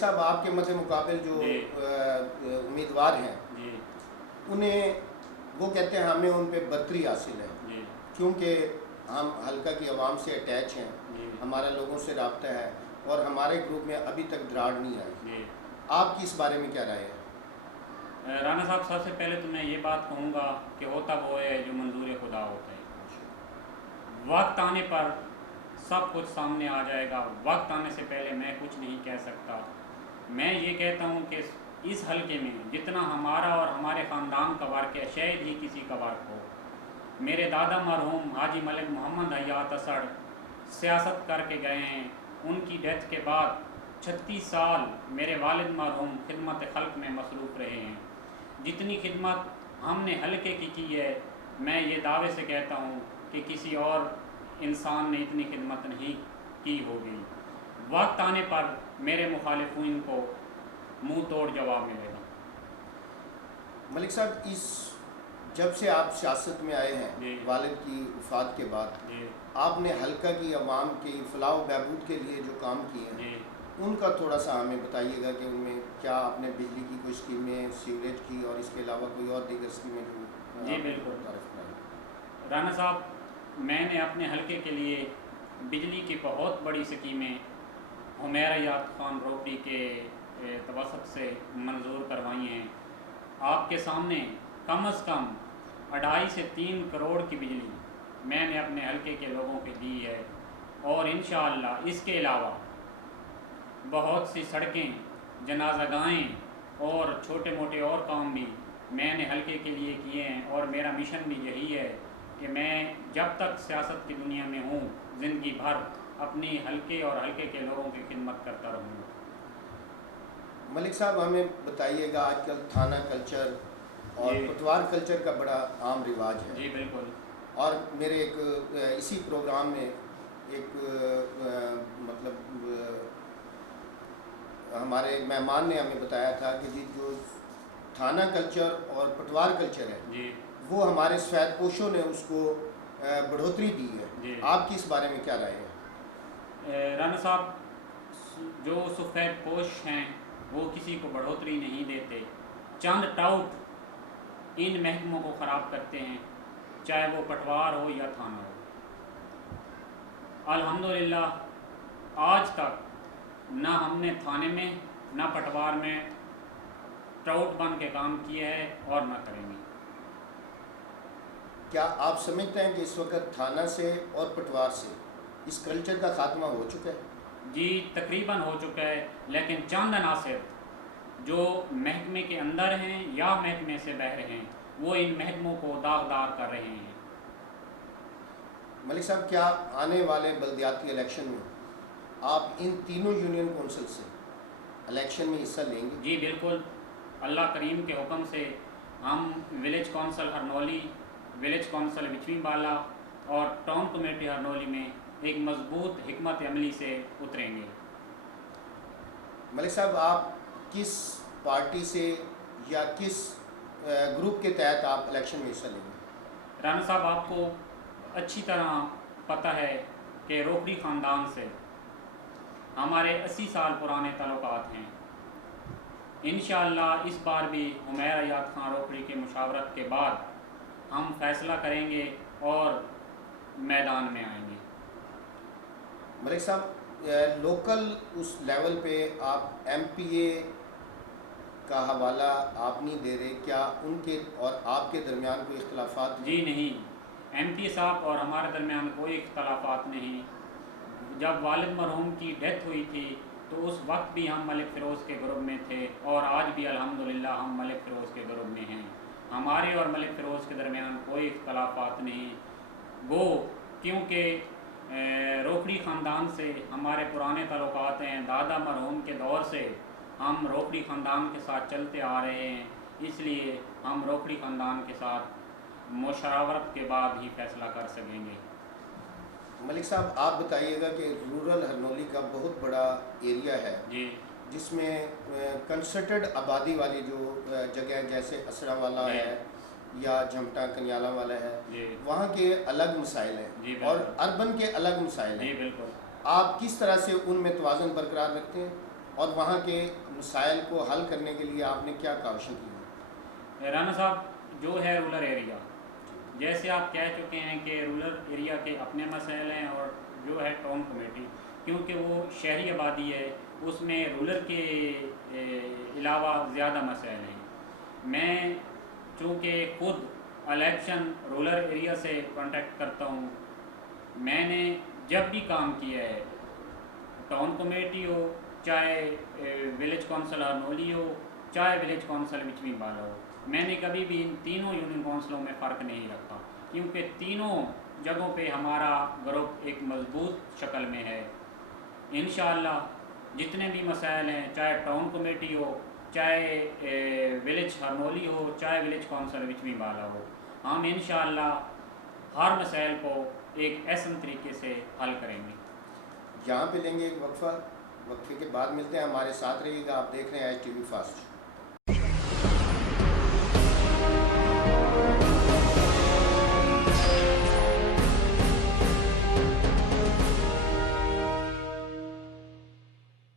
صاحب آپ کے مد مقابل جو امیدوار ہیں انہیں وہ کہتے ہیں ہمیں ان پہ برتری حاصل ہے کیونکہ ہم حلقہ کی عوام سے اٹیچ ہیں، ہمارا لوگوں سے رابطہ ہے اور ہمارے گروپ میں ابھی تک دراڑ نہیں آئی۔ آپ کی اس بارے میں کیا رائے ہے؟ رانا صاحب، سب سے پہلے تو میں یہ بات کہوں گا کہ ہوتا وہ ہے جو منظور خدا ہوتا ہے۔ وقت آنے پر سب کچھ سامنے آ جائے گا، وقت آنے سے پہلے میں کچھ نہیں کہہ سکتا۔ میں یہ کہتا ہوں کہ اس حلقے میں جتنا ہمارا اور ہمارے خاندان کا ورک ہے، شاید ہی کسی کا ورک ہو۔ میرے دادا مرحوم حاجی ملک محمد حیات اسڑ سیاست کر کے گئے ہیں، ان کی ڈیتھ کے بعد 36 سال میرے والد مرحوم خدمت خلق میں مصروف رہے ہیں۔ جتنی خدمت ہم نے حلقے کی ہے، میں یہ دعوے سے کہتا ہوں کہ کسی اور انسان نے اتنی خدمت نہیں کی ہوگی۔ وقت آنے پر میرے مخالفین کو منہ توڑ جواب ملے گا۔ ملک صاحب، جب سے آپ سیاست میں آئے ہیں والد کی وفات کے بعد، آپ نے حلقہ کی عوام کی فلاح و بہبود کے لیے جو کام کیے ہیں ان کا تھوڑا سا ہمیں بتائیے گا کہ ان میں کیا آپ نے بجلی کی کوئی اسکیمیں، سیوریج کی اور اس کے علاوہ کوئی اور دیگر اسکیمیں جو جی بالکل رانا صاحب، میں نے اپنے حلقے کے لیے بجلی کی بہت بڑی اسکیمیں عمیر حیات خان روپڑی کے توسط سے منظور کروائی ہیں۔ آپ کے سامنے کم از کم 2.5 سے 3 کروڑ کی بجلی میں نے اپنے حلقے کے لوگوں کو دی ہے، اور انشاءاللہ اس کے علاوہ بہت سی سڑکیں، جنازہ گاہیں اور چھوٹے موٹے اور کام بھی میں نے حلقے کے لیے کیے ہیں، اور میرا مشن بھی یہی ہے کہ میں جب تک سیاست کی دنیا میں ہوں زندگی بھر اپنی حلقے اور حلقے کے لوگوں کی خدمت کرتا رہوں گا۔ ملک صاحب، ہمیں بتائیے گا، آج کل تھانہ کلچر اور پٹوار کلچر کا بڑا عام رواج ہے۔ جی بالکل۔ اور میرے ایک اسی پروگرام میں ایک مطلب ہمارے مہمان نے ہمیں بتایا تھا کہ جی جو تھانہ کلچر اور پٹوار کلچر ہے وہ ہمارے سفید پوشوں نے اس کو بڑھوتری دی ہے۔ آپ کی اس بارے میں کیا رائے ہے؟ رانا صاحب، جو سفید پوش ہیں وہ کسی کو بڑھوتری نہیں دیتے، چند ٹاؤٹ ان محکموں کو خراب کرتے ہیں، چاہے وہ پٹوار ہو یا تھانہ ہو۔ الحمدللہ آج تک نہ ہم نے تھانے میں نہ پٹوار میں ٹراؤٹ بن کے کام کیا ہے اور نہ کریں گے۔ کیا آپ سمجھتے ہیں کہ اس وقت تھانہ سے اور پٹوار سے اس کلچر کا خاتمہ ہو چکا ہے؟ جی تقریباً ہو چکا ہے، لیکن چند عناصر جو محکمے کے اندر ہیں یا محکمے سے باہر ہیں وہ ان محکموں کو داغدار کر رہے ہیں۔ ملک صاحب، کیا آنے والے بلدیاتی الیکشن میں آپ ان تینوں یونین کونسل سے الیکشن میں حصہ لیں گے؟ جی بالکل، اللہ کریم کے حکم سے ہم village council Harnoli, village council Bachwin Bala اور ٹاؤن کمیٹی ہرنولی میں ایک مضبوط حکمت عملی سے اتریں گے۔ ملک صاحب، آپ کس پارٹی سے یا کس گروپ کے تحت آپ الیکشن میں حصہ لیں گے؟ رانا صاحب، آپ کو اچھی طرح پتہ ہے کہ روپڑی خاندان سے ہمارے 80 سال پرانے تعلقات ہیں۔ انشاءاللہ اس بار بھی عمیر حیات خان روپڑی کی مشاورت کے بعد ہم فیصلہ کریں گے اور میدان میں آئیں گے۔ ملک صاحب، لوکل اس لیول پہ آپ ایم پی اے کا حوالہ آپ نہیں دے رہے، کیا ان کے اور آپ کے درمیان کوئی اختلافات ہیں؟ جی نہیں، ایم پی صاحب اور ہمارے درمیان کوئی اختلافات نہیں۔ جب والد مرحوم کی ڈیتھ ہوئی تھی تو اس وقت بھی ہم ملک فیروز کے گروپ میں تھے، اور آج بھی الحمدللہ ہم ملک فیروز کے گروپ میں ہیں۔ ہمارے اور ملک فیروز کے درمیان کوئی اختلافات نہیں، وہ کیونکہ روپڑی خاندان سے ہمارے پرانے تعلقات ہیں، دادا مرحوم کے دور سے ہم روپڑی خاندان کے ساتھ چلتے آ رہے ہیں، اس لیے ہم روپڑی خاندان کے ساتھ مشاورت کے بعد ہی فیصلہ کر سکیں گے۔ ملک صاحب، آپ بتائیے گا کہ رورل ہرنولی کا بہت بڑا ایریا ہے جس میں کنسنٹریڈ آبادی والی جو جگہ جیسے اسرا والا ہے یا جھمٹا کنیالا والا ہے، وہاں کے الگ مسائل ہیں اور اربن کے الگ مسائل ہیں۔ آپ کس طرح سے ان میں توازن برقرار رکھتے ہیں؟ اور وہاں کے مسائل کو حل کرنے کے لیے آپ نے کیا کاوشیں کی؟ رانا صاحب جو ہے رورل ایریا، جیسے آپ کہہ چکے ہیں کہ رورل ایریا کے اپنے مسائل ہیں اور جو ہے ٹاؤن کمیٹی، کیونکہ وہ شہری آبادی ہے، اس میں رورل کے علاوہ زیادہ مسائل ہیں۔ میں چونکہ خود الیکشن رورل ایریا سے کانٹیکٹ کرتا ہوں، میں نے جب بھی کام کیا ہے، ٹاؤن کمیٹی ہو، چاہے ولیج کونسل ہرنولی ہو، چاہے ولیج کونسل وچویں بالا ہو، میں نے کبھی بھی ان تینوں یونین کونسلوں میں فرق نہیں رکھا، کیونکہ تینوں جگہوں پہ ہمارا گروپ ایک مضبوط شکل میں ہے۔ انشاءاللہ جتنے بھی مسائل ہیں، چاہے ٹاؤن کمیٹی ہو، چاہے ولیج ہرنولی ہو، چاہے ولیج کونسل وچویں بالا ہو، ہم انشاءاللہ ہر مسائل کو ایک احسن طریقے سے حل کریں گے۔ یہاں پہ لیں گے ایک وقفہ، وقفے کے بعد ملتے ہیں، ہمارے ساتھ رہیے گا۔ آپ دیکھ رہے ہیں ITV فاسٹ۔